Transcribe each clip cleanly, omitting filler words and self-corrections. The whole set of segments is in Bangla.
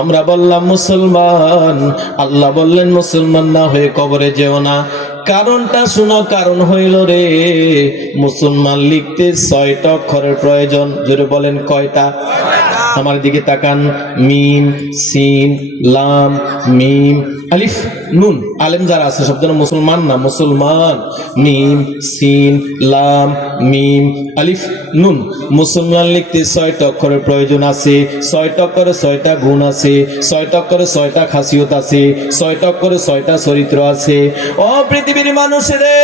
আমরা বললাম মুসলমান, আল্লাহ বললেন মুসলমান না হয়ে কবরে যেও না। কারণটা শুনো, কারণ হইল রে মুসলমান লিখতে 6টা অক্ষরের প্রয়োজন। জোরে বলেন কয়টা? আমার দিকে তাকান। মিম, সিন, লাম, মিম, আলিফ, নুন। আলেম যারা আছে সব যেন মুসলমান না, মুসলমান। মিম, সিন, লাম, মিম, আলিফ, নুন। মুসলমান লিখতে 6টা অক্ষরের প্রয়োজন আছে। 6টা অক্ষরে 6টা গুণ আছে, 6টা অক্ষরে 6টা খাসিয়ত আছে, 6টা অক্ষরে 6টা চরিত্র আছে। ও পৃথিবীর মানুষেরে,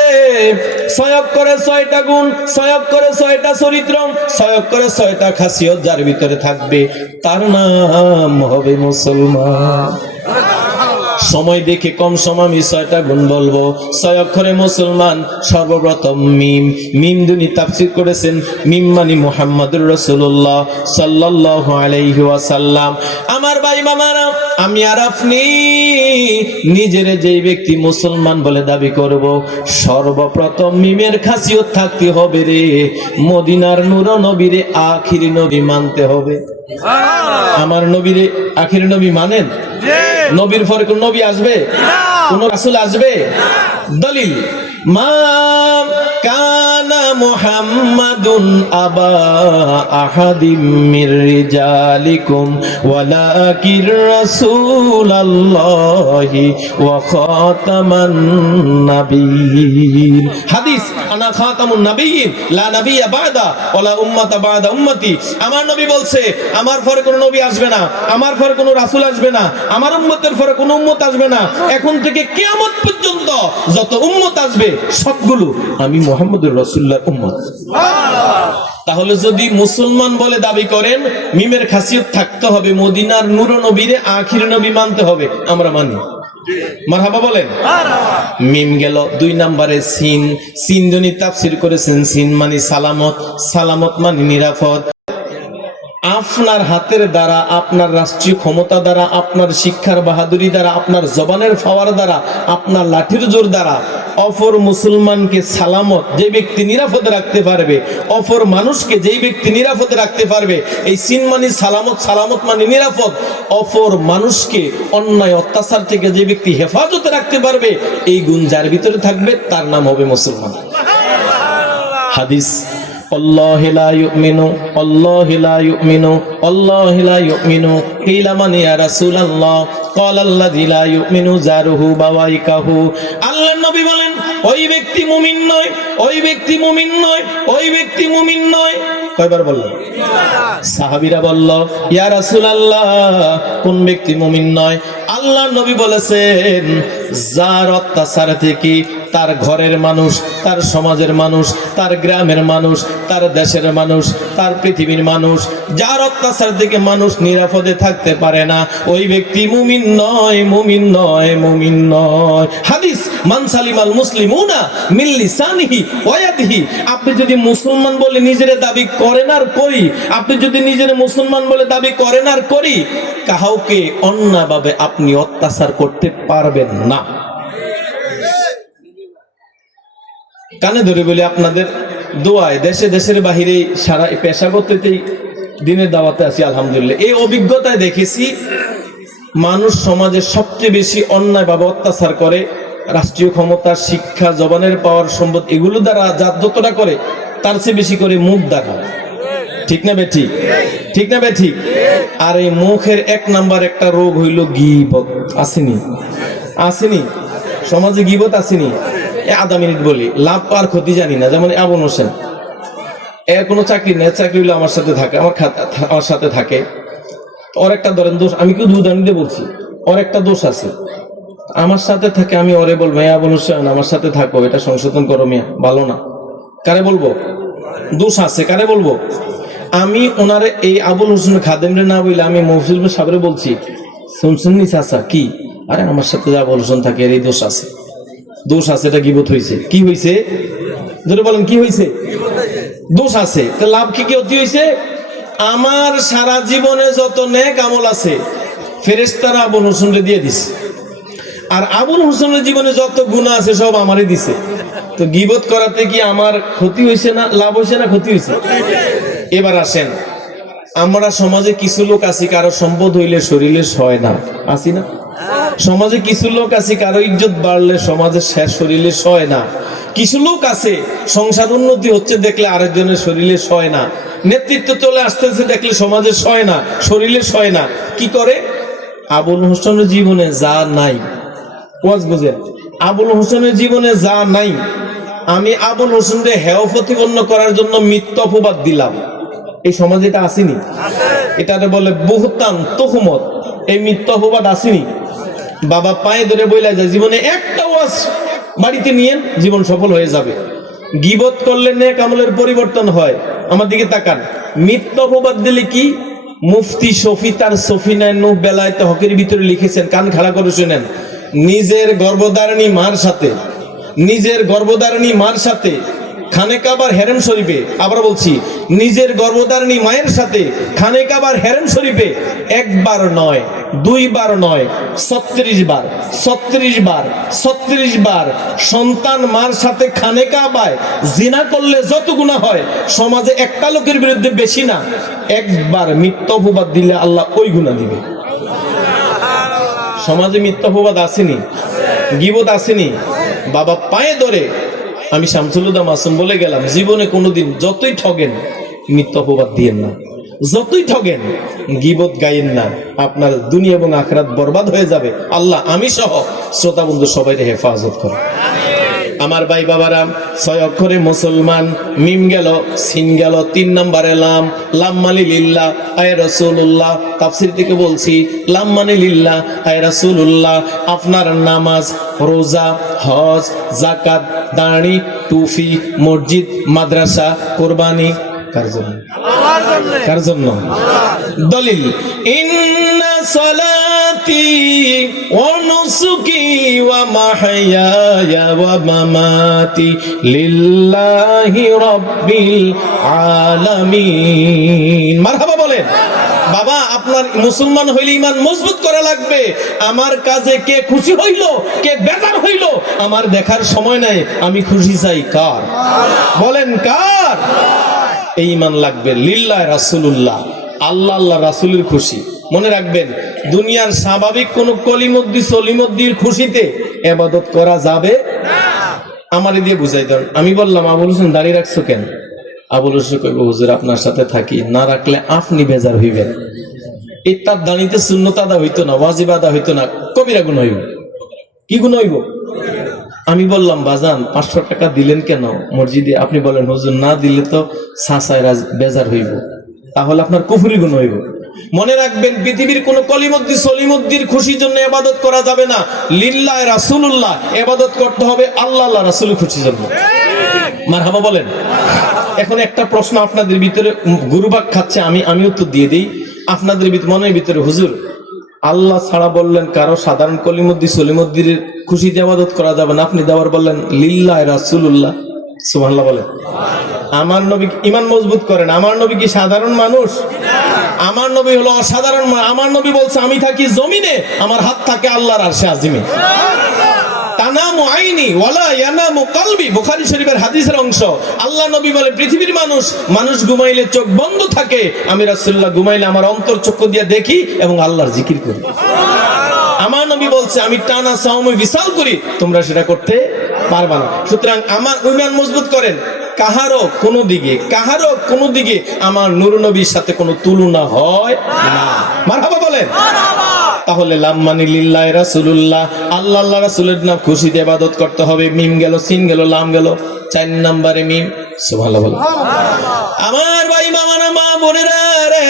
6 অক্ষরে 6টা গুণ, 6 অক্ষরে 6টা চরিত্র, 6 অক্ষরে 6টা খাসিয়ত যার ভিতরে থাকবে তার নাম হবে মুসলমান। সময় দেখে কম সময় আমি 6টা গুণ বলবো। 6 অক্ষরে মুসলমান সর্বপ্রথম মিম। মিম দুনি তাফসীর করেছেন মিম মানে মুহাম্মাদুর রাসূলুল্লাহ সাল্লাল্লাহু আলাইহি ওয়াসাল্লাম। আমার ভাই মামারা, আমি আর আপনি নিজের যেই ব্যক্তি মুসলমান বলে দাবি করব, সর্বপ্রথম মিমের খাসিয়ত থাকতে হবে রে মদিনার নূর নবীরে আখির নবী মানতে হবে। আমার নবীরে আখির নবী মানেন? নবীর পরে কোন নবী আসবে? কোন রাসূল আসবে? দলিল মা কানা মুহাম্মাদুন আবা আহাদিম মির রিজালিকুম ওয়ালাকির রাসূলুল্লাহি ওয়া খাতামান নাবিয়্যিন। হাদিস আনা খাতামুন নাবিয়্যিন লা নাবিয়্যা বাদা ওয়ালা উম্মাতা বাদা উম্মতি। আমার নবী বলছে আমার পরে কোন নবী আসবে না, আমার পরে কোন রাসূল আসবে না, আমার উম্মতের পরে কোন উম্মত আসবে না। এখন থেকে কিয়ামত পর্যন্ত যত উম্মত আসবে সবগুলো আমি মুহাম্মদুর রাসূলুল্লাহর উম্মত। তাহলে যদি মুসলমান বলে দাবি করেন, মিমের খাসিয়ত থাকতে হবে, মদিনার নূর নবীরে আখির নবী মানতে হবে। আমরা মানি, মারহাবা বলেন। মিম গেল। 2 নম্বরে সিন। সিন দুনি তাফসীর করেছেন সিন মানে সালামত, সালামত মানে নিরাপদ। আপনার হাতের দ্বারা, আপনার রাষ্ট্রীয় ক্ষমতা দ্বারা, আপনার শিক্ষার বাহাদুরি দ্বারা, আপনার জবানের পাওয়ার দ্বারা, আপনার লাঠির জোর দ্বারা অপর মুসলমানকে সালামত যে ব্যক্তি নিরাপদে রাখতে পারবে, অপর মানুষকে যেই ব্যক্তি নিরাপদে রাখতে পারবে, এই সিন মানে সালামত, সালামত মানে নিরাপদ। অপর মানুষকে অন্যায় অত্যাচার থেকে যে ব্যক্তি হেফাজতে রাখতে পারবে, এই গুণ যার ভিতরে থাকবে তার নাম হবে মুসলমান। হাদিস আল্লাহু লা ইউমিনু, আল্লাহু লা ইউমিনু, আল্লাহু লা ইউমিনু। কিলা মান ইয়া রাসূলুল্লাহ? ক্বালা আল্লাযী লা ইউমিনু জারুহু বাওয়াইকাহু। আল্লাহর নবী বলেন ওই ব্যক্তি মুমিন নয়, ওই ব্যক্তি মুমিন নয়, ওই ব্যক্তি মুমিন নয়। কয়বার বললেন? সাহাবীরা বলল ইয়া রাসূলুল্লাহ কোন ব্যক্তি মুমিন নয়? আল্লাহর নবী বলেছেন যার অত্যাচার থেকে তার ঘরের মানুষ, তার সমাজের মানুষ, তার গ্রামের মানুষ, তার দেশের মানুষ, তার পৃথিবীর মানুষ, যার অত্যাচার থেকে মানুষ নিরাপদে থাকতে পারে না, ওই ব্যক্তি মুমিন নয়, মুমিন নয়, মুমিন নয়। হাদিস মান সালিমাল মুসলিমুনা মিন লিসানিহি ওয়া ইয়াদিহি। আপনি যদি মুসলমান বলে নিজের দাবি করেন আর করি, আপনি যদি নিজের মুসলমান বলে দাবি করেন আর করি, কাউকে অন্যায়ভাবে আপনি অত্যাচার করতে পারবেন না। কানে ধরে বলি আপনাদের দোয়ায় দেশে দেশের বাহিরে সারা পেশাগততেই দিনের দাওয়াতে আছি আলহামদুলিল্লাহ। এই অভিজ্ঞতায় দেখেছি মানুষ সমাজে সবচেয়ে বেশি অন্যায়ভাবে অত্যাচার করে রাষ্ট্রীয় ক্ষমতা, শিক্ষা, জবানের পাওয়ার, সম্পদ এগুলো দ্বারা যতটা করে তার চেয়ে বেশি করে মুখ দ্বারা। ঠিক না বেঠিক? ঠিক না বেঠিক? আর এই মুখের 1 নাম্বার একটা রোগ হইল গীবত। আসেনি? আসেনি? সমাজে গীবত আসেনি? আধা মিনিট বলি, লাভ আর ক্ষতি জানি না। যেমন আবুল হোসেন, এর কোনো চাকরি নেই, চাকরি হলো আমার সাথে থাকে, আমার সাথে থাকে। ওর একটা ধরেন দোষ, আমি কি উদাহরণ দিয়ে বলছি, ওর একটা দোষ আছে, আমার সাথে থাকে। আমি ওরে বলবো আবুল হোসেন আমার সাথে থাকো, এটা সংশোধন করো মিয়া, ভালো না। কারে বলবো? দোষ আছে, কারে বলবো? আমি ওনারে এই আবুল হোসেন খাদেমরে না বললে আমি মফিজুল সাহেবরে বলছি, শুনছেন নি চাচা কি? আরে আমার সাথে আবুল হোসেন থাকে, এর এই দোষ আছে, দোষ আছে, এটা গীবত হয়েছে। কি হয়েছে? যদি বলেন কি হয়েছে? দোষ আছে। তো লাভ কি ক্ষতি হয়েছে? আমার সারা জীবনে যত নেক আমল আছে ফেরেশতারা আবুল হোসেনকে দিয়ে দিছে, আর আবুল হোসেনের জীবনে যত গুনাহ আছে সব আমারই দিছে। তো গীবত করাতে কি আমার ক্ষতি হয়েছে না লাভ হয়েছে না ক্ষতি হয়েছে? এবার আসেন আমরা সমাজে কিছু লোক আছি কারো সম্পদ হইলে শরীরে সয় না, আছি না? সমাজে কিছু লোক আছে কারো ইজ্জত বাড়লে সমাজের শেষ শরীরে সয় না। কিছু লোক আছে সংসার উন্নতি হচ্ছে দেখলে আরেকজনের শরীরে সয় না, নেতৃত্ব চলে আসতেছে দেখলে সমাজে সয় না, শরীরে সয় না। কি করে? আবুল হোসেনের জীবনে যা নাই, ওয়াজ বুঝেন, আবুল হোসেনের জীবনে যা নাই, আমি আবুল হোসেনকে হেয় প্রতিপন্ন করার জন্য মিথ্যা অপবাদ দিলাম। এই সমাজে এটা আসেনি? এটাতে বলে বুহতান, তুহমত। এই মিথ্যা অপবাদ আসেনি? বাবা পায়ে ধরে বইলা যায়, জীবনে একটা ওয়াজ বাড়িতে নিয়ে জীবন সফল হয়ে যাবে। গীবত করলে নেক আমলের পরিবর্তন হয়। আমার দিকে তাকান, মিথ্যা অপবাদ দিলে কি? মুফতি শফি তার সফিনায় নূহ বেলায়েত হকের ভিতরে লিখেছেন, কান খাড়া করে শুনেন। নিজের গর্ভধারিণী মার সাথে, নিজের গর্ভধারিণী মার সাথে খানে কাবার হেরেম শরীফে, আবার বলছি, নিজের গর্ভধারিণী মায়ের সাথে খানে কাবার হেরেম শরীফে একবার নয়, দুইবার নয়, 36 বার, 36 বার, 36 বার সন্তান মার সাথে খানে কাবায় জিনা করলে যত গুনাহ হয় সমাজে একটা লোকের বিরুদ্ধে বেশি না। একবার মিথ্যা অপবাদ দিলে আল্লাহ ওই গুনাহ দিবে। সমাজে মিথ্যা অপবাদ আসেনি? গীবত আসেনি? বাবা পায়ে ধরে আমি শামসুল হুদা মাসুম বলে গেলাম, জীবনে কোনোদিন যতই ঠগেন মিথ্যা অপবাদ দিয়েন না, যতই ঠগেন গীবত গাইয়েন না, আপনার দুনিয়া এবং আখিরাত বরবাদ হয়ে যাবে। আল্লাহ আমি সহ শ্রোতা বন্ধু সবাই হেফাজত করে। আমার ভাই বাবারা, 6 অক্ষরে মুসলমান, মিম গেল, সিন গেল, 3 নম্বরে লাম। লাম মানে লিল্লাহ আয় রাসূলুল্লাহ। তাফসীর থেকে বলছি, লাম মানে লিল্লাহ আয় রাসূলুল্লাহ। আপনার নামাজ, রোজা, হজ, যাকাত, দাড়ি, টুপি, মসজিদ, মাদ্রাসা, কুরবানি কার জন্য? কার জন্য? দলিল, ইন্না সালাতি ওয়া নুসুকি ওয়া মাহইয়ায়া ওয়া মামাতি লিল্লাহি রাব্বিল আলামিন। মারহাবা বলেন। বাবা, আপনার মুসলমান হইলে ঈমান মজবুত করা লাগবে। আমার কাজে কে খুশি হইল, কে বেজার হইল আমার দেখার সময় নাই। আমি খুশি চাই কার? বলেন কার? এই ঈমান লাগবে। লিল্লাহ রাসূলুল্লাহ, আল্লাহ আল্লাহ রাসূলের খুশি। মনে রাখবেন, দুনিয়ার স্বাভাবিক কোন কলিমদ্দি সলিমদ্দির খুশিতে ইবাদত করা যাবে না। আমারে দিয়ে বুঝাই দেন। আমি বললাম, আবুল হোসেন দাঁড়িয়ে রাখছো কেন? আবুল হোসেন কইব, হুজুর আপনার সাথে থাকি, না রাখলে আপনি বেজার হইবেন। এই তার দাঁড়িতে সুন্নত আদা হইতো না, ওয়াজিব আদা হইতো না, কবিরা গুনাহ হইব। কি গুনাহ হইব? আমি বললাম, বাজান 500 টাকা দিলেন কেন মসজিদে? আপনি বলেন, হুজুর না দিলে তো সাসায়রা বেজার হইব। তাহলে আপনার কুফরি গুনাহ হইব। মনে রাখবেন, পৃথিবীর কোন কলিমদ্দি সলিমদ্দির খুশির জন্য ইবাদত করা যাবে না। লিল্লাহ রাসূলুল্লাহ, ইবাদত করতে হবে আল্লাহ আল্লাহ রাসূলের খুশির জন্য। মারহাবা বলেন। এখন একটা প্রশ্ন আপনাদের ভিতরে গুরুবাগ খাচ্ছে, আমি উত্তর দিয়ে দিই। আপনাদের মনের ভিতরে, হুজুর আল্লাহ ছাড়া বললেন কারো সাধারণ কলিমদ্দি সলিমদ্দির খুশিতে ইবাদত করা যাবে না, আপনি দাবার বললেন লিল্লাহ রাসূলুল্লাহ। সুবহানাল্লাহ বলেন। আমার নবী ঈমান মজবুত করেন। আমার নবী কি সাধারণ মানুষ? আমার নবী হলো অসাধারণ। আমার নবী বলছে, আমি থাকি জমিনে, আমার হাত থাকে আল্লাহর আরশে আজিমে। তানামু আইনি ওয়ালা ইয়ানামু কলবি, বুখারী শরীফের হাদিসের অংশ। আল্লাহ নবী বলে, পৃথিবীর মানুষ ঘুমাইলে চোখ বন্ধ থাকে, আমি রাসূলুল্লাহ ঘুমাইলে আমার অন্তর চক্ষু দিয়ে দেখি এবং আল্লাহর জিকির করি। আমার নবী বলছে, আমি টানা সাওমে বিশাল করি, তোমরা সেটা করতে পারবা না। সুতরাং আমার ঈমান মজবুত করেন। কাহারও কোনো দিকে আমার নূর নবীর সাথে কোনো তুলনা হয় না। মারহাবা বলেন। তাহলে লাম মানে লিল্লাহ রাসূলুল্লাহ, আল্লাহ আল্লাহ রাসূলের নাম খুশিতে ইবাদত করতে হবে। মিম গেল, সিন গেল, লাম গেল, 4 নম্বরে মিম। সুবহানাল্লাহ বলেন। আমার ভাই মামানা মা বোনেরা রে,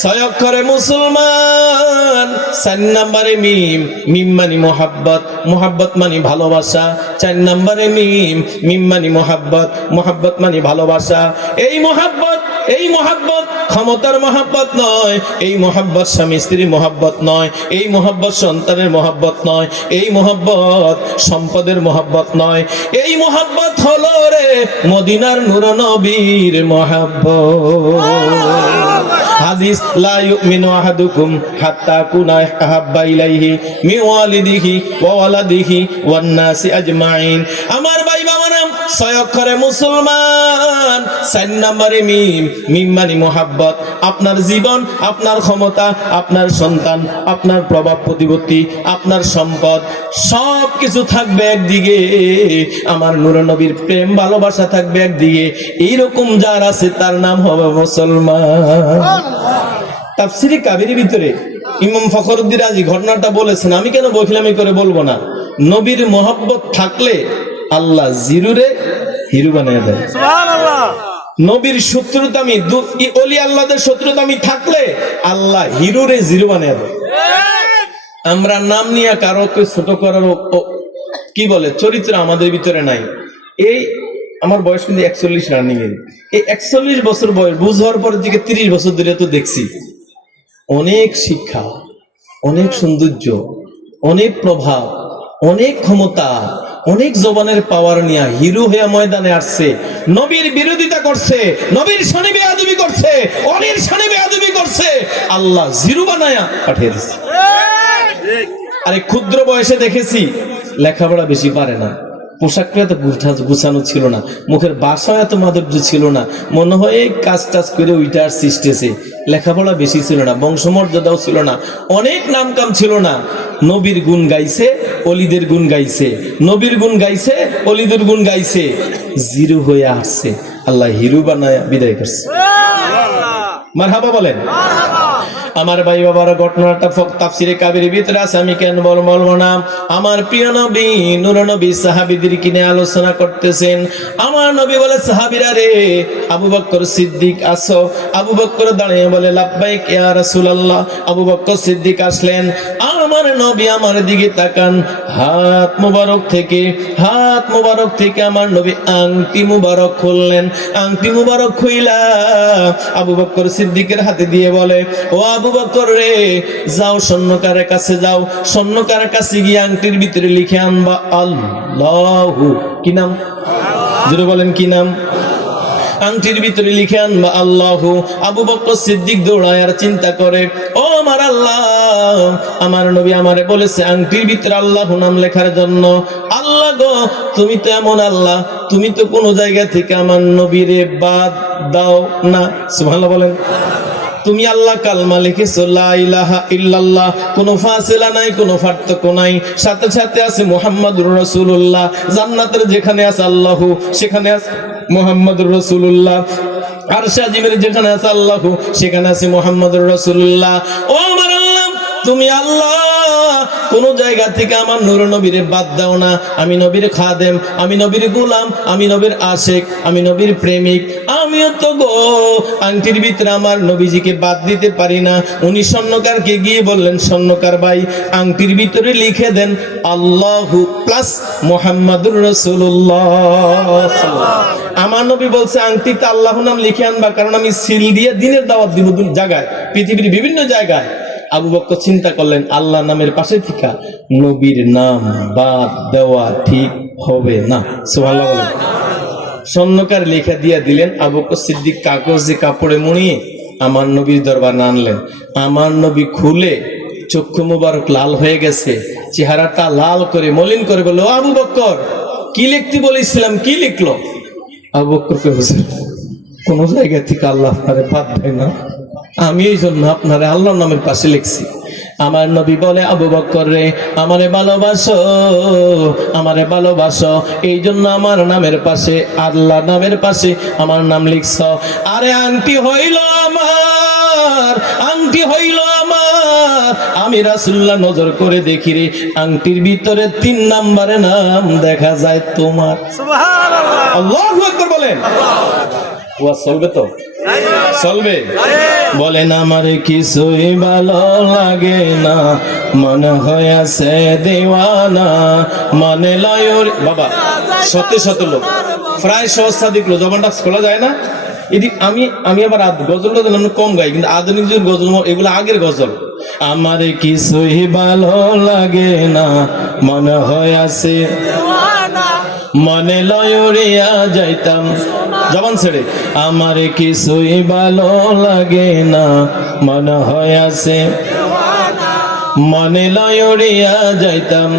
6 অক্ষরে মুসলমান, 4 নম্বরে মিম। মিম মানে মোহাব্বত, মোহাব্বত মানে ভালোবাসা। 4 নম্বরে মিম। মিম মানে মোহাব্বত, মোহাব্বত মানে ভালোবাসা। এই মোহাব্বত ক্ষমতার মোহাব্বত নয়, এই মোহাব্বত স্বামী স্ত্রীর মোহাব্বত নয়, এই মোহাব্বত সন্তানের মোহাব্বত নয়, এই মোহাব্বত সম্পদের মোহাব্বত নয়, এই মোহাব্বত হলো রে মদিনার নূর নবীর মোহাব্বত। হাদিস, লা ইউমিনু আহাদুকুম হাত্তা কুনা আহাব্বা ইলাইহি মিন ওয়ালিদিহি ওয়া ওয়ালাদিহি ওয়ান নাসি আজমাইন। আমার ভাই বাবারা, ছয় অক্ষরে মুসলমান, 4 নম্বরে মিম, মিম মানে মোহাব্বত। আপনার জীবন, আপনার ক্ষমতা, আপনার সন্তান, আপনার প্রভাব প্রতিপত্তি, আপনার সম্পদ সবকিছু থাকবে একদিকে, আমার নূর নবীর প্রেম ভালোবাসা থাকবে একদিকে। এইরকম যার আছে তার নাম হবে মুসলমান। তাফসিরে কাবিরের ভিতরে ইমাম ফখরুদ্দিন রাজি ঘটনাটা বলেছেন, আমি কেন বখিলামি করে বলবো না। নবীর মোহাব্বত থাকলে আল্লাহ জিরুরে হিরু বানিয়ে দেয়। সুবহানাল্লাহ। নবীর শত্রুতামি, ওলি আল্লাহদের শত্রুতামি থাকলে আল্লাহ হিরুরে জিরু বানিয়ে দেয়। আমরা নাম নিয়ে কারো ছোট করার কি বলে চরিত্র আমাদের ভিতরে নাই। এই আমার বয়স কিন্তু 41 রানিং এর। এই 41 বছর বয়স বুঝ হওয়ার পরের দিকে 30 বছর ধরে তো দেখছি অনেক শিক্ষা, অনেক সৌন্দর্য, অনেক প্রভাব, অনেক ক্ষমতা, অনেক জবানের পাওয়ার নিয়ে হিরো হয়ে ময়দানে আসছে, নবীর বিরোধিতা করছে, নবীর শানে বেয়াদবি করছে, অলির শানে বেয়াদবি করছে, আল্লাহ জিরো বানায়া পাঠিয়ে দিচ্ছে। আরে ক্ষুদ্র বয়সে দেখেছি লেখাপড়া বেশি পারে না, পোশাকটা এত গুছানো ছিল না, মুখের বাসা এত মাধুর্য ছিল না, মনে হয় এই কাজ টাজ করে ওইটা আর সৃষ্টিছে। লেখাপড়া বেশি ছিল না, বংশমর্যাদাও ছিল না, অনেক নাম কাম ছিল না। নবীর গুণ গাইছে, অলিদের গুণ গাইছে, নবীর গুণ গাইছে, অলিদের গুণ গাইছে, জিরো হয়ে আসছে, আল্লাহ হিরু বানায় বিদায় করছে। মারহাবা বলেন। আমার ভাই বাবার ঘটনাটা তাফসিরে কাবিরের ভিতরে আছে, আমি কেন বলবো না। আমার প্রিয় নবী নূর নবী সাহাবীদের কিনে আলোচনা করতেছেন। আমার নবী বলে, সাহাবীরা রে, আবু বকর সিদ্দিক আসো। আবু বকর দাঁড়িয়ে বলে, লাব্বাইক ইয়া রাসূলুল্লাহ। আবু বকর সিদ্দিক আসলেন, আমার নবী আমার দিকে তাকান, হাত মুবারক থেকে আমার নবী আংটি মুবারক খুললেন। আংটি মুবারক খুইলা আবু বকর সিদ্দিকের হাতে দিয়ে বলে, ও আবু বকর রে, যাও স্বর্ণকারের কাছে যাও, স্বর্ণকারের কাছে গিয়ে আংটির ভিতরে লিখে আনবা আল্লাহু। কি নাম? জোরে বলেন, কি নাম? আংটির ভিতরে লিখে আনবা আল্লাহু। আবু বকর সিদ্দিক দৌড়ায় আর চিন্তা করে, ও আমার আল্লাহ, আমার নবী আমারে বলেছে আংটির ভিতরে আল্লাহু নাম লেখার জন্য। আল্লাহ গো, তুমি তো এমন আল্লাহ, তুমি তো কোনো জায়গা থেকে আমার নবীরে বাদ দাও না। সুবহানাল্লাহ বলেন। তুমি আল্লাহ কালমা লিখেছো লা ইলাহা ইল্লাল্লাহ, কোনো ফাসিলা নাই, কোনো পার্থক্য নাই, সাথে সাথে আছে মুহাম্মাদুর রাসূলুল্লাহ। জান্নাতের যেখানে আছে আল্লাহু, সেখানে আছে মুহাম্মাদুর রাসূলুল্লাহ। আরশে আজিমের যেখানে আছে আল্লাহু, সেখানে আছে মুহাম্মাদুর রাসূলুল্লাহ। ও আমার আল্লাহ, তুমি আল্লাহ, কোন জায়গা থেকে আমার নূর নবীরে বাদ দাও না। আমি নবীর খাদেম, আমি নবীর গোলাম, আমি নবীর আশিক, আমি নবীর প্রেমিক। আমিও তো গো আংটির ভিতরে আমার নবীজিকে বাদ দিতে পারি না। উনি স্বর্ণকারকে গিয়ে বললেন, স্বর্ণকার ভাই, আংটির ভিতরে লিখে দেন আল্লাহু প্লাস মুহাম্মাদুর রাসূলুল্লাহ। আমার নবী বলছে আংটিতে আল্লাহু নাম লিখে আনবা, কারণ আমি সিল দিয়ে দিনের দাওয়াত দিব জায়গায়, পৃথিবীর বিভিন্ন জায়গায়। আবু বকর চিন্তা করলেন, আল্লাহ নামের পাশে থেকে নবীর নাম বাদ দেওয়া ঠিক হবে না। সুবহানাল্লাহ বলেন। স্বর্ণকার লেখা দিয়ে দিলেন। আবু বকর সিদ্দিক কাগজে কাপড়ে মুড়িয়ে আমার নবীর দরবারে আনলেন। আমার নবী খুলে চক্ষু মুবারক লাল হয়ে গেছে, চেহারাটা লাল করে মলিন করে বলল, ও আবু বকর, কি লিখতে বলেছিলাম, কি লিখলো? আবু বকরকে বুঝলেন কোন জায়গা থেকে আল্লাহ আপনারে বাদ দেয় না, আমি এই জন্য আপনারে আল্লাহর নামের পাশে লিখছি। আমার নবী বলে, আবু বকর রে, আমারে ভালোবাসো, আমারে ভালোবাসো, এই জন্য আমার নামের পাশে, আল্লাহ নামের পাশে আমার নাম লিখছ। আরে আংটি হইল আমার, আংটি হইল আমার, আমি রাসূলুল্লাহ নজর করে দেখি রে, আংটির ভিতরে 3 নম্বরে নাম দেখা যায় তোমার। সুবহানাল্লাহ, আল্লাহু আকবার বলেন। ওয়া চলবে তো? চলবে। বলেন, আমার কিছুই ভালো লাগে না, মনে হয়েছে দিওয়ানা, মানে লয়র বাবা শত শত লোক, প্রায় সহস্রাধিক লোক, জবানটা খোলা যায় না। এদিক আমি আবার গজল কম গাই, কিন্তু আধুনিক যুগের গজল এগুলো আগের গজল। আমার কিছুই ভালো লাগে না, মনে হয়েছে মনে লয়রিয়া যাইতাম, জবান ছেড়ে, আমার কিছুই ভালো লাগে না, মনে হয়েছে মনে লয়রিয়া যাইতাম।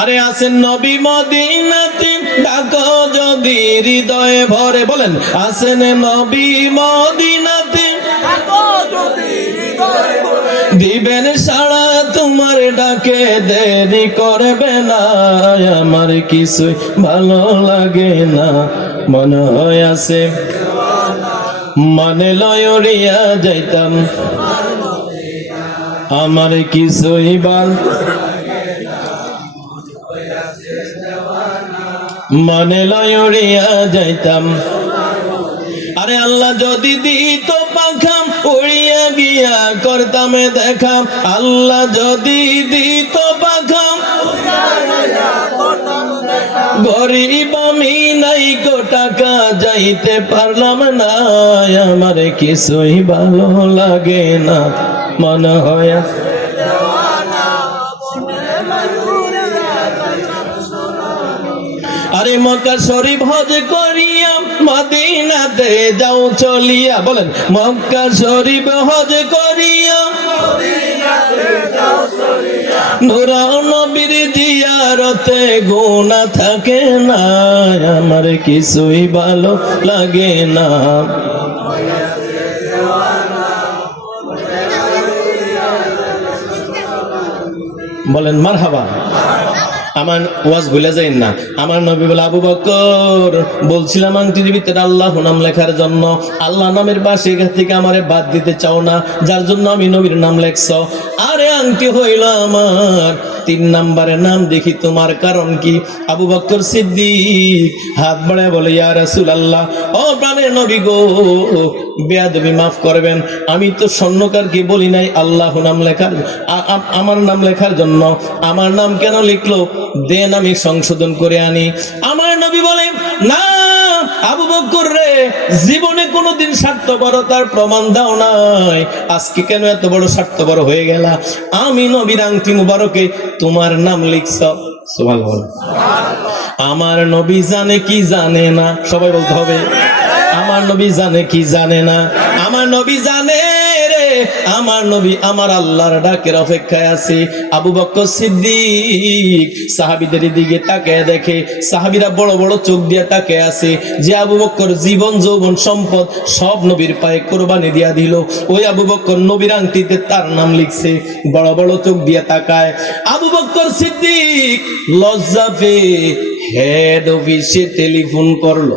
আরে আছেন নবী মদিনাতে, ডাকো যদি হৃদয়ে ভরে, বলেন আছেন নবী মদিনাতে, দিবেন সাড়া তোমার ডাকে, দেরি করবে না, আমার কিছুই ভালো লাগে না, মনে হয় আছে মানে লয়রিয়া যাইতাম, আমার কিছুই মানে লয়রিয়া যাইতাম। আরে আল্লাহ যদি দিত পাখা, উড়িয়া গিয়া করতাম দেখা, আল্লাহ যদি দিত পাখা, গরিব আমি নাই গো টাকা, যাইতে পারলাম না, আমার কিছুই ভালো লাগে না, মনে হয় আরে মক্কা শরীফ হজ করিয়া মদিনাতে যাও চলিয়া, বলেন মক্কা শরীফ হজ করিয়া নূরা নবীর জিয়ারতে গুনাহ থাকে না, আমার কিছুই ভালো লাগে না, বলেন মারহাবা। আমার ওয়াজ ভুলে যাই না, আমার নবী বলে আবু বকর বলছিলাম আংটির ভিতরে আল্লাহ নাম লেখার জন্য, আল্লাহ নামের পাশে থেকে আমারে বাদ দিতে চাও না, যার জন্য আমি নবীর নাম লেখছ। আরে আংটি হইল আমার 3 নম্বরের নাম, দেখি তোমার কারণ কি? আবু বকর সিদ্দিক হাত বাড়ায় বলে ইয়া রাসূলুল্লাহ, ও প্রাণের নবী গো, বেয়াদবি মাফ করবেন, আমি তো স্বর্ণকারকে বলি নাই আল্লাহ নাম লেখার, আমার নাম লেখার জন্য, আমার নাম কেন লিখলো দেন আমি সংশোধন করে আনি। আমার নবী বলেন না আবু বকর রে, জীবনে কোনোদিন স্বার্থপরতার প্রমাণ দাও নাই, আজকে কেন এত বড় স্বার্থপর হয়ে গেলা? আমি নবীর আংটি মুবারকে তোমার নাম লিখছ, সুবহানাল্লাহ। আমার নবী জানে কি জানে না, সবাই বলতে হবে আমার নবী জানে কি জানে না, আমার নবী জানে রে, আমার নবী আমার আল্লাহর ডাকের অপেক্ষায় আছে। আবু বকর সিদ্দিক সাহাবীদের দিকে তাকিয়ে দেখে, সাহাবীরা বড় বড় চোখ দিয়ে তাকিয়ে আছে, যে আবু বকর জীবন যৌবন সম্পদ সব নবীর পায়ে কোরবানি দিয়া দিল, ওই আবু বকর নবীর আংটিতে তার নাম লিখছে, বড় বড় চোখ দিয়ে তাকায়। আবু বকর সিদ্দিক লজ্জা পেয়ে হেড অফিসে টেলিফোন করলো,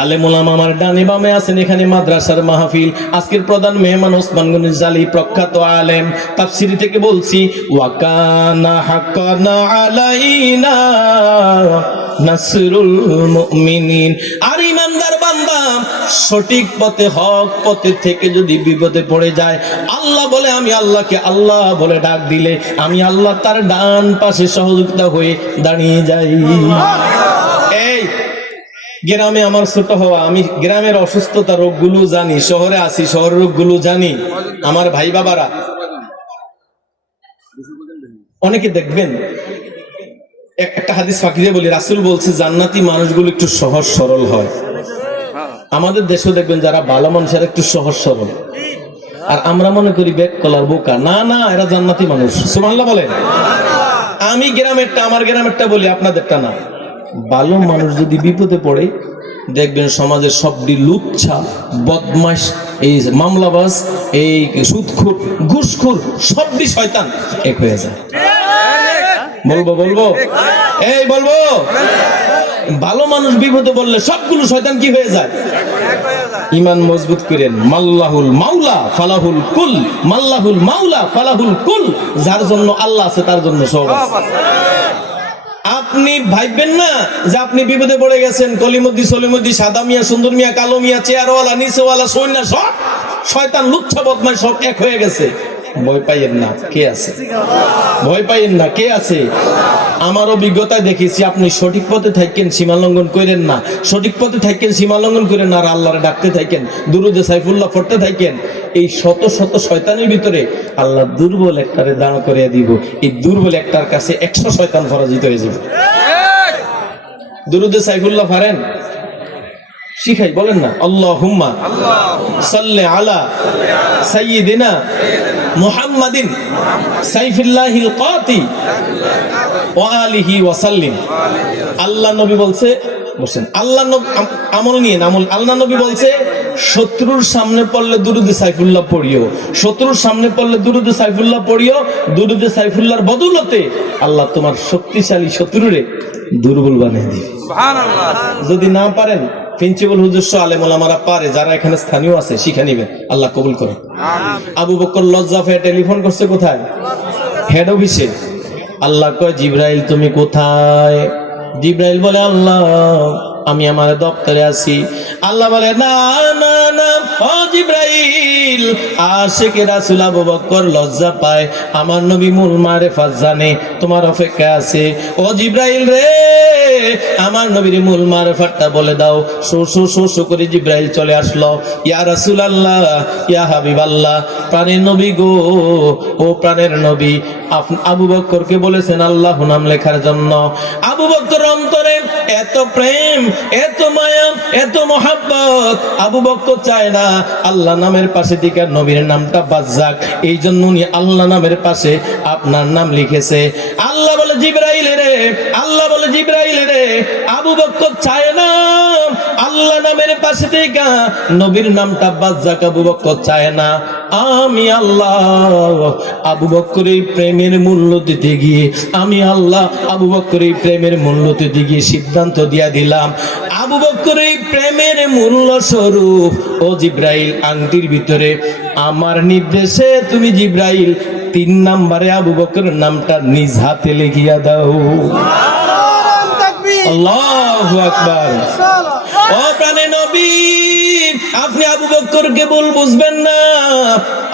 আলেম ওলামা আমার ডানে বামে আছেন, এখানে মাদ্রাসার মাহফিল, আজকের প্রধান মেহমান ওসমান গনি জালি প্রখ্যাত আলেম, তাফসীর থেকে বলছি ওয়া কানা হাক্কানা আলাইনা নাসরুল মুমিনিন। আর ইমানদার বান্দা সঠিক পথে হক পথে থেকে যদি বিপদে পড়ে যায়, আল্লাহ বলে আমি আল্লাহকে আল্লাহ বলে ডাক দিলে আমি আল্লাহ তার ডান পাশে সহযোগিতা হয়ে দাঁড়িয়ে যাই। এই গ্রামে আমার ছোট হওয়া, আমি গ্রামের অসুস্থতা রোগগুলো জানি, শহরে আছি শহরের রোগগুলো জানি। আমার ভাই বাবারা অনেকে দেখবেন, একটা হাদিস ফাঁকি দিয়ে বলি, রাসূল বলছে জান্নাতি মানুষগুলো একটু সহজ সরল হয়। আমাদের দেশেও দেখবেন যারা ভালো মানুষের একটু সহজ সরল, আর আমরা মনে করি বেক কলার বোকা, না না এরা জান্নাতি মানুষ, সুবহানাল্লাহ বলেন। আমি গ্রামেরটা আমার গ্রামেরটা বলি, আপনাদেরটা না। ভালো মানুষ যদি বিপদে পড়ে দেখবেন সমাজের সবটি লুচ্ছা বদমাশ, এই মামলাবাজ, এই সুদখোর ঘুষখোর সবটি শয়তান এক হয়ে যায়। বলবো এই বলবো, ভালো মানুষ বিপদে বললে সবগুলো শয়তান কি হয়ে যায়? ঈমান মজবুত করেন, মাল্লাহুল মাওলা ফালাহুল কুল, মাল্লাহুল মাওলা ফালাহুল কুল, যার জন্য আল্লাহ আছে তার জন্য সব আছে। আপনি ভাববেন না যে আপনি বিপদে পড়ে গেছেন, কলিমুদ্দি সলিমুদ্দি, সাদা মিয়া সুন্দর মিয়া, কালো মিয়া, চেয়ারওয়ালা নিচেওয়ালা, সৈন্য সব শয়তান লুচ্ছা বদমাশ সব এক হয়ে গেছে। ভয় পাইয়েন না, কে আছে? ভয় পাইয়েন না, কে আছে? আমার অভিজ্ঞতায় দেখেছি, আপনি সঠিক পথে থাকেন, সীমা লঙ্ঘন করেন না, সঠিক পথে থাকেন, সীমা লঙ্ঘন করেন না, আর আল্লাহরে ডাকতে থাকেন, দুরুদে সাইফুল্লাহ পড়তে থাকেন, এই শত শত শয়তানের ভিতরে আল্লাহ দুর্বল একটারে দাঁড় করিয়ে দিব, এই দুর্বল একটার কাছে 100 শয়তান পরাজিত হয়ে যাবে। দুরুদে সাইফুল্লাহ পারেন? শিখাই, বলেন না আল্লাহুম্মা সাল্লি আলা সাইয়্যিদিনা মুহাম্মাদিন সাইফুল্লাহিল কাতি ওয়া আলিহি ওয়া সাল্লিম। আল্লাহ নবী বলছে, বলছেন আল্লাহ নবী আমল নিয়ে আমল, আল্লাহ নবী বলছে শত্রুর সামনে পড়লে দুরুদে সাইফুল্লাহ পড়িও, শত্রুর সামনে পড়লে দুরুদে সাইফুল্লাহ পড়িও, দুরুদে সাইফুল্লাহর বদৌলতে আল্লাহ তোমার শক্তিশালী শত্রুরে দুর্বল বানিয়ে দিবে। সুবহানাল্লাহ। যদি না পারেন প্রিন্সিপাল হুজুর সহ আলেম ওলামারা পারে, যারা এখানে স্থানীয় আছে শিখে নিবেন, আল্লাহ কবুল করে। আবু বকর লজ্জা পেয়ে টেলিফোন করছে কোথায়? হেড অফিসে। আল্লাহ কয় জিবরাইল তুমি কোথায়? জিবরাইল বলে আল্লাহ আমি আমার দপ্তরে আছি। আল্লাহ বলে না না না ও জিবরাইল, আশিকে রাসূল আবু বকর লজ্জা পায়, আমার নবী মূল মারেফাত জানে, তোমার অপেক্ষা আছে। ও জিবরাইল রে, আমার নবীর মূল মারেফাতটা বলে দাও। শো করে জিবরাইল চলে আসলো। ইয়া রাসূলুল্লাহ, ইয়া হাবিবাল্লাহ, প্রাণের নবী গো, ও প্রাণের নবী, আবু বকরকে বলেছেন আল্লাহ নাম লেখার জন্য। আবু বকর অন্তরে এত প্রেম, এত মায়া, এত মহাব্বত, আবু বকর চায় না আল্লাহ নামের পাশে দিকে নবীর নামটা বাদ যাক, এই জন্য উনি আল্লাহ নামের পাশে আপনার নাম লিখেছে। আল্লাহ বলে জিবরাইল রে, আল্লাহ বলে জিবরাইল রে, আবু বকর চায় না আল্লাহ নামের পাশে দিকে নবীর নামটা বাদ যাক, আবু বকর চায় না। আমি আল্লাহ আবু বকরের প্রেমের মূল্য দিতে গিয়ে, আমি আল্লাহ আবু বকরের প্রেমের মূল্য দিতে গিয়ে সিদ্ধান্ত দিয়া দিলাম, আবু বকরের প্রেমের মূল্য স্বরূপ ও জিবরাইল আংটির ভিতরে আমার নির্দেশে তুমি জিবরাইল 3 নম্বরে আবু বকরের নামটা নিজ হাতে লিখিয়া দাও। আল্লাহু আকবার। ও প্রাণের নবী, আপনি আবু বকরকে ভুল বুঝবেন না।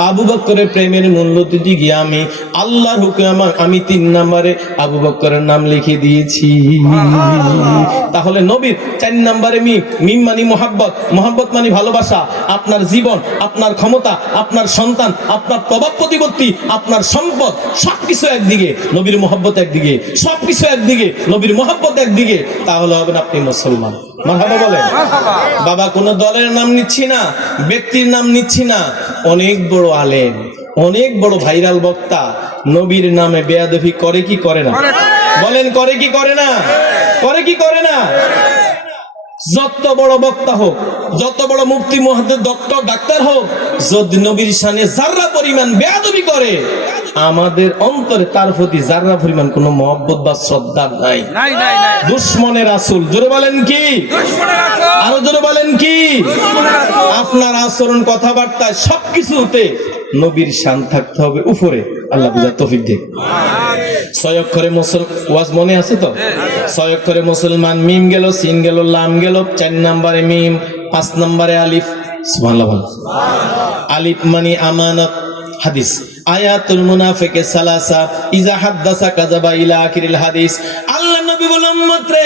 আবু বকরের প্রেমের মূল্য দিতে গিয়ে আমি আল্লাহর হুকুম আমি 3 নম্বরে আবু বকরের নাম লিখে দিয়েছি। তাহলে নবীর 4 নম্বরে মিম মানে মহব্বত, মহব্বত মানে ভালোবাসা। আপনার জীবন, আপনার ক্ষমতা, আপনার সন্তান, আপনার প্রভাব প্রতিপত্তি, আপনার সম্পদ, সবকিছু একদিকে, নবীর মহব্বত একদিকে, সবকিছু একদিকে, নবীর মহব্বত একদিকে, তাহলে হবেন আপনি মুসলমান। মারহাবা বলেন। বাবা কোন দলের নাম নিচ্ছি না, ব্যক্তির নাম নিচ্ছি না, অনেক বড় আলেম, অনেক বড় ভাইরাল বক্তা নবীর নামে বেয়াদবি করে কি করে না? বলেন করে কি করে না? করে কি করে না? যত বড় বক্তা হোক, যত বড় মুফতি মুহাদ্দিস ডক্টর ডাক্তার হোক, যদি নবীর শানে যাররা পরিমাণ বেয়াদবি করে, আমাদের অন্তরে তার প্রতি যাররা পরিমাণ কোনো মহব্বত বা শ্রদ্ধা নাই। দুশমনের রাসূল, জোরে বলেন কি? আরো জোরে বলেন কি? আপনার আচরণ, কথাবার্তা, সবকিছুতে নবীর শান থাকতে হবে উপরে। আল্লাহ বুঝার তৌফিক দিক। 6 অক্ষরে ওয়াজ মনে আছে তো? 6 অক্ষরে মুসলমান, মিম গেল, সিন গেল, লাম গেল, 4 নম্বরে মিম, 5 নম্বরে আলিফ। সুবহানাল্লাহ। আলিফ মানে আমানত। হাদিস আয়াতুল মুনাফিকে সালাসা ইজা হাদাসা কাযাবা ইলা আখিরিল হাদিস। আল্লাহ নবী বলেন উম্মত রে,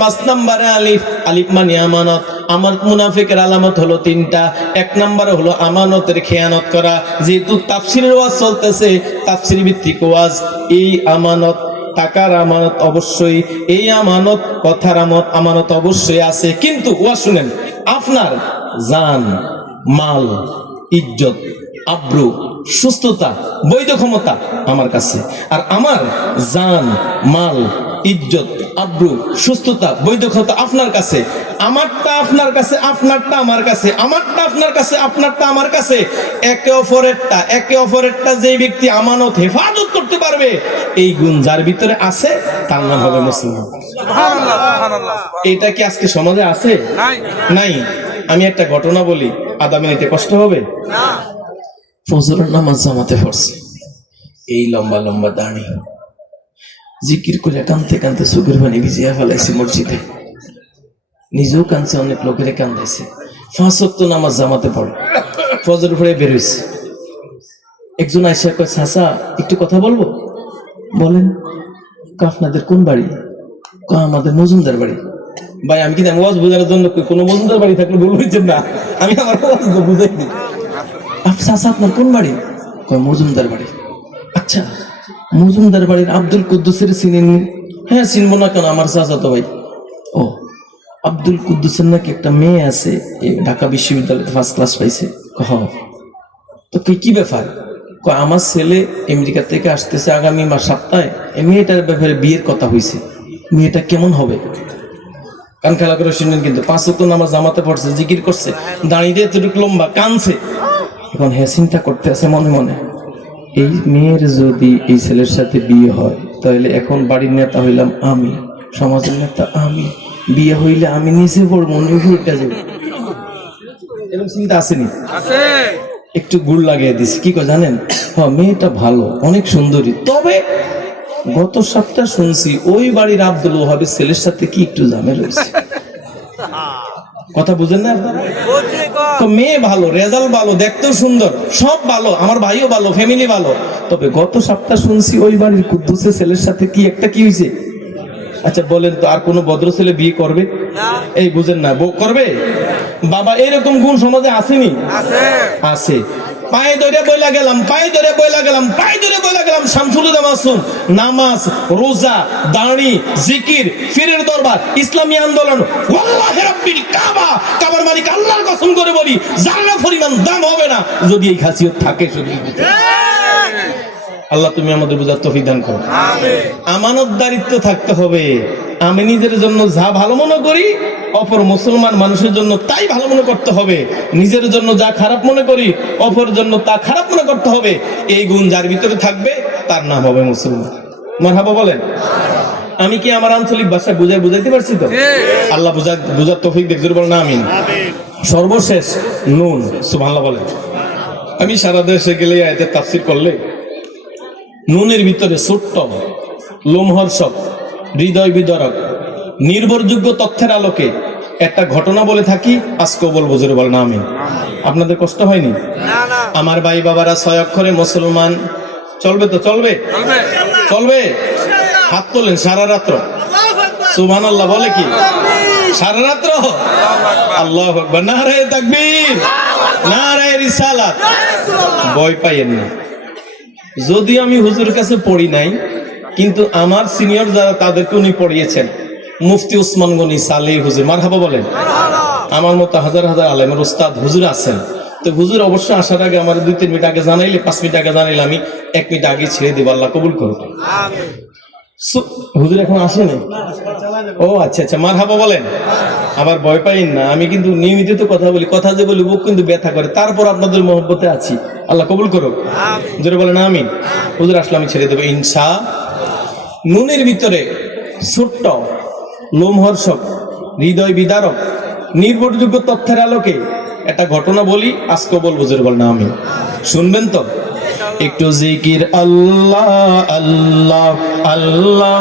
5 নম্বরে আলিফ, আলিফ মানে আমানত। আমার মুনাফিকের আলামত হলো 3টা। 1 নম্বরে হলো আমানতের খেয়ানত করা। যেহেতু তাফসীরের ওয়াজ চলতেছে, তাফসীর ভিত্তিক ওয়াজ, এই আমানত, টাকার আমানত অবশ্যই, এই আমানত, কথার আমানত অবশ্যই আছে। কিন্তু ওয়াজ শুনেন, আপনার জান, মাল, ইজ্জত, আব্রু, সুস্থতা, বৈধ ক্ষমতা আমার কাছে, আর আমার জান, মাল, ইজ্জত, আব্রু, সুস্থতা, বৈধ ক্ষমতা আপনার কাছে। আমারটা আপনার কাছে, আপনারটা আমার কাছে, আমারটা আপনার কাছে, আপনারটা আমার কাছে। একে অপরেরটা যে ব্যক্তি আমানত হেফাজত করতে পারবে, এই গুণ যার ভিতরে আছে, তার নাম হবে মুসলমান। সুবহানাল্লাহ, সুবহানাল্লাহ। এটা কি আজকে সমাজে আছে? নাই। আমি একটা ঘটনা বলি, আধা মিনিটে কষ্ট হবে না। ফজরের নামাজ জামাতে পড়ছে, এই লম্বা লম্বা দাঁড়ি, জিকির করে কানতে কানতে চোখের পানি ভিজিয়ে ফেলাইছে মসজিদে, নিজেও কানছে, অনেক লোকের কান্দাইছে। 5 ওয়াক্ত নামাজ জামাতে পড়ে, ফজর পড়ে বেরোইছে। একজন আইসা কয়, চাচা একটু কথা বলবো? বলেন। আপনাদের কোন বাড়ি? আমাদের মজুমদার বাড়ি। ভাই আমি কি ওয়াজ বোঝানোর জন্য কোনো মজুমদার বাড়ি থাকলে ভুল হয়েছেন না, আমি আমার ওয়াজ বুঝাই দিই। চাচা আপনার কোন বাড়ি? কয় মজুমদার বাড়ি। আচ্ছা, মজুমদার বাড়ির আব্দুল কুদ্দুসের চিনেন? হ্যাঁ চিনবো না কেন, আমার চাচা তো ভাই। ও, আব্দুল কুদ্দুসের নাকি একটা মেয়ে আছে, ঢাকা বিশ্ববিদ্যালয়ে 1st ক্লাস পাইছে। তো কি ব্যাপার? আমার ছেলে আমেরিকা থেকে আসতেছে আগামী সপ্তাহে, এই মেয়েটার ব্যাপারে বিয়ের কথা হয়েছে, মেয়েটা কেমন হবে? কান খেলা করে শুনলেন কিন্তু 5 ওয়াক্ত নামাজ জামাতে পড়ছে, জিকির করছে, দাঁড়িয়ে এতটুকু লম্বা, কানছে। এখন হ্যাঁ চিন্তা করতে আছে মনে মনে, এই মেয়ের যদি এই ছেলের সাথে বিয়ে হয় তাহলে এখন বাড়ির নেতা হইলাম আমি, সমাজের নেতা আমি, বিয়ে হইলে আমি নিচে পড়বো, উল্টা যাবো। এরকম চিন্তা আসেনি? একটু গুড় লাগিয়ে দিছি, কি কয় জানেন? হ্যাঁ মেয়েটা ভালো, অনেক সুন্দরী, তবে গত সপ্তাহ শুনছি ওই বাড়ির আব্দুল ওহাবের ছেলের সাথে কি একটু ঝামেলা হয়েছে। কথা বুঝেন না? তো মেয়ে ভালো, রেজাল্ট ভালো, দেখতেও সুন্দর, সব ভালো, আমার ভাইও ভালো, ফ্যামিলি ভালো, তবে গত সপ্তাহ শুনছি ওই বাড়ির কুদ্দুসের ছেলের সাথে কি একটা কি হয়েছে। আচ্ছা বলেন তো, আর কোনো ভদ্র ছেলে বিয়ে করবে? এই বুঝেন না, করবে? বাবা এরকম গুণ সমাজে আসেনি? আছে। পায়ে ধরে বইলা গেলাম, পায়ে ধরে বইলা গেলাম, পায়ে ধরে বইলা গেলাম, শামসুল মাসুম নামাজ, রোজা, দাঁড়ি, জিকির, ফিরের দরবার, ইসলামী আন্দোলন, ওয়াল্লাহি রাব্বিল কাবা, কাবার মালিক আল্লাহর কসম করে বলি জান্নাত পরিমাণ দাম হবে না যদি এই খাসিয়ত থাকে শরীরে। আল্লাহ তুমি আমাদের বুঝার তৌফিক দান করো। আমিন। আমানতদারিত্ব থাকতে হবে। আমি নিজের জন্য যা ভালো মনে করি অপর মুসলমান মানুষের জন্য তাই ভালো মনে করতে হবে, নিজের জন্য যা খারাপ মনে করি অপর জন্য তা খারাপ মনে করতে হবে। এই গুণ যার ভিতরে থাকবে তার নাম হবে মুসলমান। মারহাবা বলেন। আমি কি আমার আঞ্চলিক ভাষা বুঝাইতে পারছি তো? আল্লাহ বুঝার তৌফিক দেখ, জোরে বলেন আমিন। সর্বশেষ নুন, সুবহানাল্লাহ বলেন। আমি সারা দেশে গেলে আয়াতের তাফসীর করলে নুনের ভিতরে ছোট্ট, লোমহর্ষক, হৃদয় বিদারক, নির্ভরযোগ্য তথ্যের আলোকে একটা ঘটনা বলে থাকি, আজকে বলবো, জোরে বলেন আমিন। আপনাদের কষ্ট হয়নি? আমার ভাই বাবারা 6 অক্ষরে মুসলমান, চলবে তো? চলবে, চলবে। হাত তোলেন। সারা রাত্র সুবহানাল্লাহ বলে কি? সারা রাত্র আল্লাহু আকবার, নারায়ে তাকবীর, নারায়ে রিসালাত। ভয় পাইয়েন না। যদি আমি হুজুরের কাছে পড়ি নাই, কিন্তু আমার সিনিয়র যারা তাদেরকে উনি পড়িয়েছেন, মুফতি ওসমান গনি সালেহ হুজুর, মারহাবা বলেন। আমার মতো হাজার হাজার আলেমের উস্তাদ হুজুর আছেন। তো হুজুর অবশ্যই আসার আগে আমার 2-3 মিনিট আগে জানাইলে, 5 মিনিট আগে জানাইলে আমি 1 মিনিট আগে ছেড়ে দিব। আল্লাহ কবুল করুন। হুজুর এখন আসেনি? ও আচ্ছা আচ্ছা, মারহাবা বলেন। আবার ভয় পাইন না, আমি কিন্তু নিয়মিত কথা বলি, কথা যে বলি বুক কিন্তু ব্যথা করে, তারপর আপনাদের মহব্বতে আছি। আল্লাহ কবুল করুক। জোরে বলেন আমিন। হুজুর আসলে আমি ছেড়ে দেবো ইনশাআল্লাহ। নুনের ভিতরে ছোট্ট, লোমহর্ষক, হৃদয় বিদারক, নির্ভরযোগ্য তথ্যের আলোকে একটা ঘটনা বলি, আজকে বলবো, জোরে বলেন আমিন। শুনবেন তো? একটু জিকির আল্লাহ আল্লাহ আল্লাহ।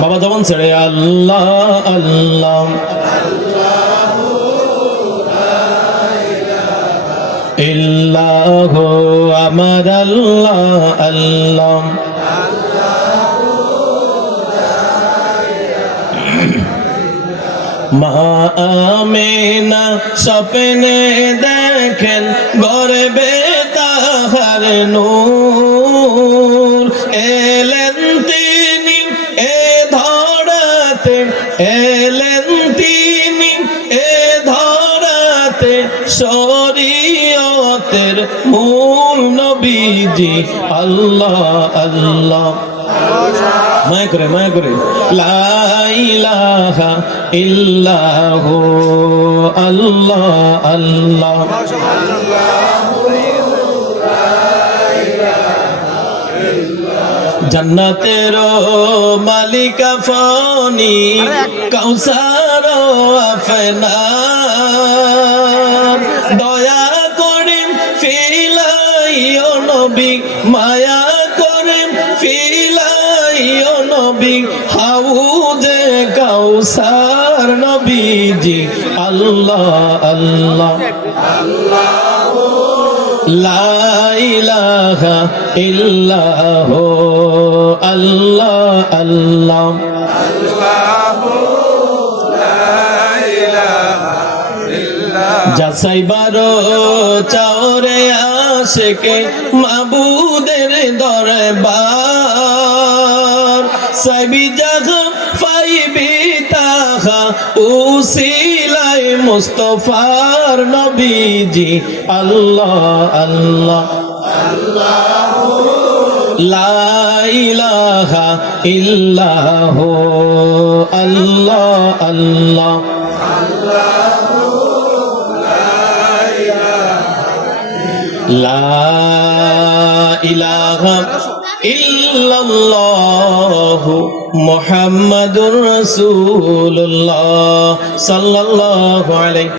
বাবা জবান ছেড়ে আল্লাহ আল্লাহ ইল্লাহু, আমার আল্লাহ আল্লাহ। মা আমিনা স্বপ্নে দেখেন গর্বে তাহার নূর, এলেন তিনি এ ধরাতে, এলেন তিনি এ ধরাতে, শরীয়তের মূল নবীজি আল্লাহ আল্লাহ। মায়া করে, মায়া করে, লা ইলাহা ইল্লাহু আল্লাহ আল্লাহ। জান্নাতের মালিক ফনি, কাউসার আফনার, দয়া করে ফিলাইও নবী, মায়া করে ফিলাইও নবী, হাউজে কাউসার নবীজি আল্লাহ আল্লাহ। লা ইলাহা ইল্লাহু আল্লাহ আল্লাহ। যাচাইবার চাওরে আশিকে মাবুদের দরবার, সাইবি জাগা পাইবি তাহা উসিলাই মুস্তাফার নবীজি আল্লাহ আল্লাহ লা ইলাহা ইল্লাহু আল্লাহ আল্লাহ লা ইলাহা ইল্লাল্লাহু মুহাম্মাদুর রাসূলুল্লাহ সাল্লাল্লাহু আলাইহি